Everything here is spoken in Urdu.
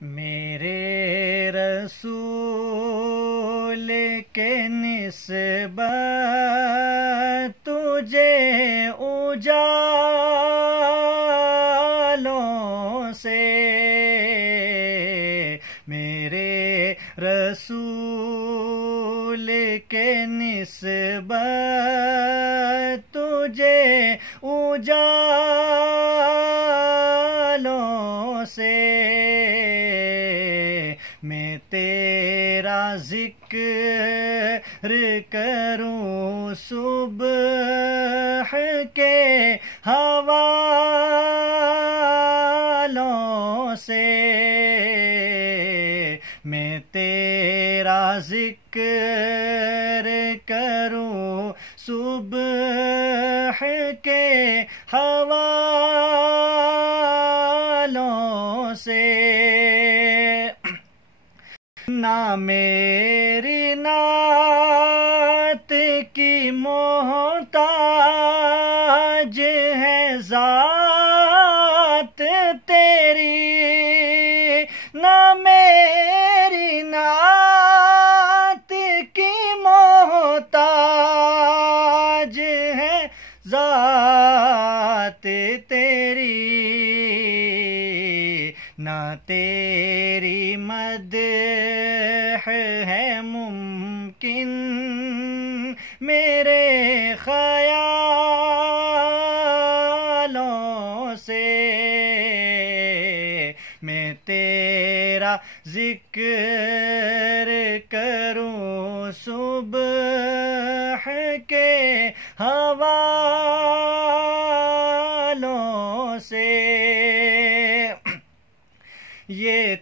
میرے رسول کے نسبت تجھے اجالوں سے، میرے رسول کے نسبت تجھے اجالوں سے، میں تیرا ذکر کروں صبح کے حوالوں سے، میں تیرا ذکر کروں صبح کے حوالوں سے، نہ میری نعت کی محتاج ہے ذات تیری، نہ میری نعت کی محتاج ہے ذات تیری، نہ تیری مدح ہے ممکن میرے خیالوں سے، میں تیرا ذکر کروں صبح کے حوالوں سے، یہ